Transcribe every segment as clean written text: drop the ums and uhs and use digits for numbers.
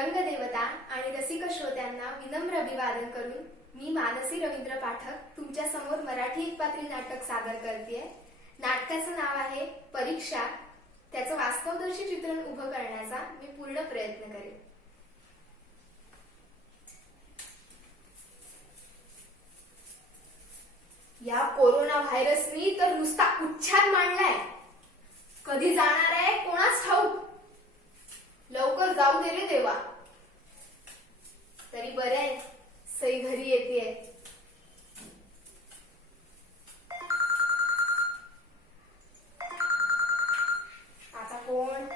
रंगदेवता आणि रसिक श्रोत्यांना विनम्र अभिवादन करून मी मानसी रवींद्र पाठक तुमच्या समोर मराठी एकपात्री नाटक सादर करतेय. नाटकाचं नाव आहे परीक्षा. त्याचं वास्तवदर्शी चित्रण उभं करण्याचा मी पूर्ण प्रयत्न करेन. या कोरोना व्हायरसनी तर नुसता उच्छाद मांडलाय. कधी जाणार आहे कोणाच ठाऊक. लवकर जाऊ दे रे देवा. तरी बरं आहे सई घरी येतेय. आता कोण?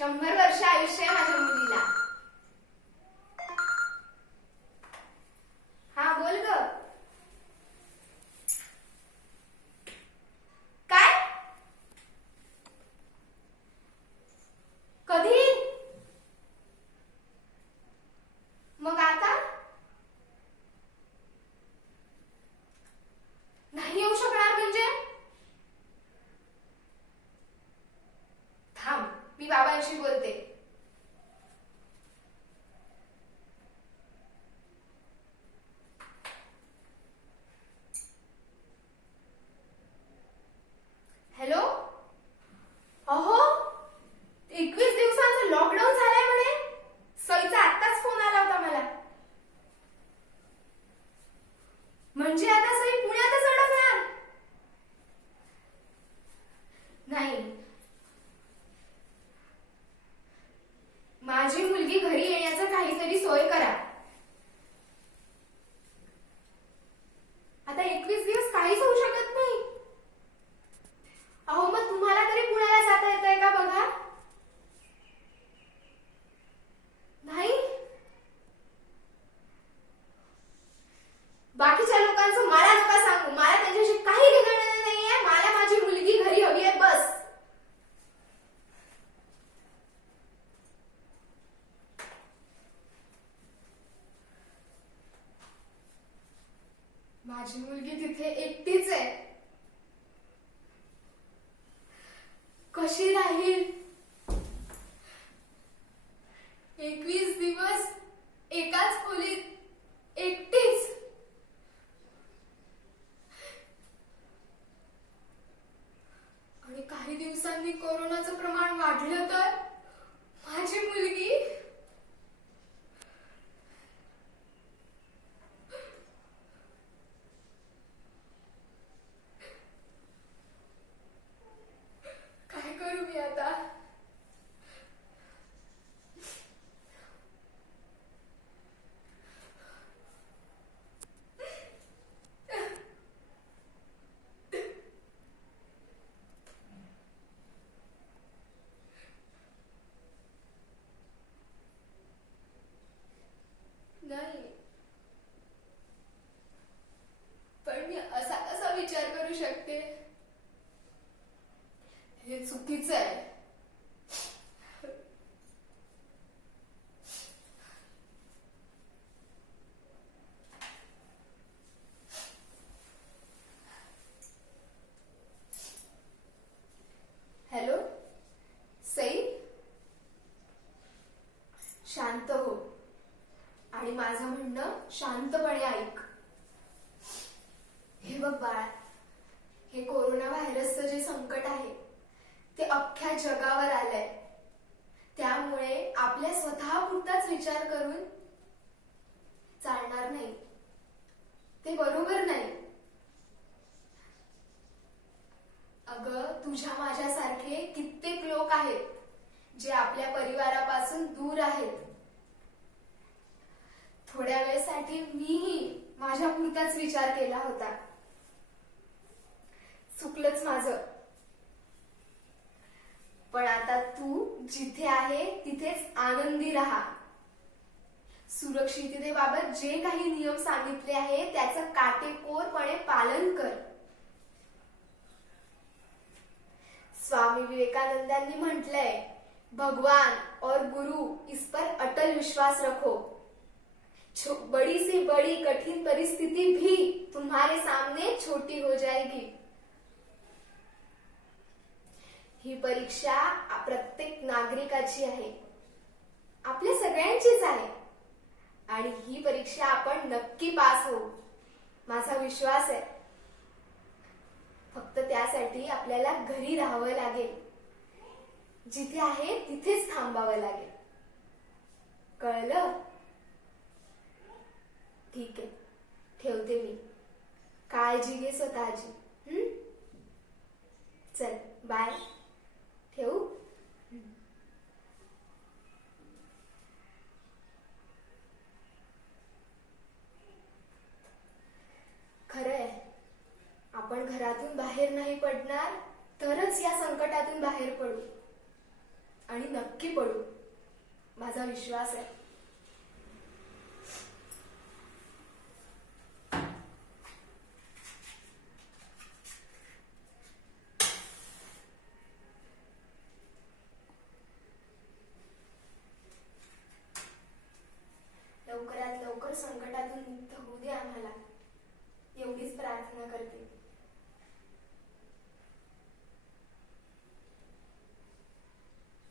100 वर्ष आयुष्य आहे माझ्या मुलीला. हा बोल ग. काय? कधी? मग आता नाही येऊ शकणार म्हणजे? थांब, मी बाबांशी बोलते. हॅलो. अहो, 21 दिवसांचं लॉकडाऊन झालंय म्हणे. सईचा आत्ताच फोन आला होता मला. म्हणजे आता सई पुण्यातच अडकणार? नाही, माझी मुलगी घरी येण्याचं काहीतरी सोय करा. आता 21 दिवस काहीच होऊ शकत नाही. अहो, मग तुम्हाला तरी पुण्याला जाता येतंय का बघा. नाही, बाकीच्या लोकांचं मला नका सांगू. मला त्यांच्याशी काही घेणं नाहीये. मला माझी मुलगी घरी हवी आहे बस. माझी मुलगी तिथे एकटीच आहे. कशी राहील? 21 दिवस एकाच खोलीत एकटीच. आणि काही दिवसांनी कोरोनाचं प्रमाण वाढलं तर माझी मुलगी. काय करू मी आता? नाही, पण मी असा कसा विचार करू शकते? हे चुकीचं आहे. हॅलो सई, शांत हो आणि माझं म्हणणं शांतपणे ऐक. हे बघ बाळा, हे कोरोना व्हायरसचं जे संकट आहे ते अख्ख्या जगावर आलंय. त्यामुळे आपल्या स्वतःपुरताच विचार करून चालणार नाही. ते बरोबर नाही. अगं, तुझ्या माझ्यासारखे कित्येक लोक आहेत जे आपल्या परिवारापासून दूर आहेत. थोड्या वेळेसाठी मीही माझ्या पुरताच विचार केला होता. चुकलंच माझं. पण आता तू जिथे आहे तिथेच आनंदी राहा. सुरक्षिततेबाबत जे काही नियम सांगितले आहे त्याचं काटेकोरपणे पालन कर. स्वामी विवेकानंदांनी म्हटलंय, भगवान और गुरु इस पर अटल विश्वास रखो. बड़ी से बड़ी कठिन परिस्थिति भी तुम्हारे सामने छोटी हो जाएगी. ही परीक्षा प्रत्येक नागरिकाची आहे, आपल्या सगळ्यांचीच आहे. आणि ही परीक्षा आपण नक्की पास होऊ, माझा विश्वास आहे. फक्त त्यासाठी आपल्याला घरी राहावं लागेल, जिथे आहे तिथेच थांबावं लागेल. कळलं? ठीक आहे, ठेवते मी. काळजी घे स्वतःची. चल बाय, ठेवू. खरंय, आपण घरातून बाहेर नाही पडणार तरच या संकटातून बाहेर पडू, आणि नक्की पडू, माझा विश्वास आहे.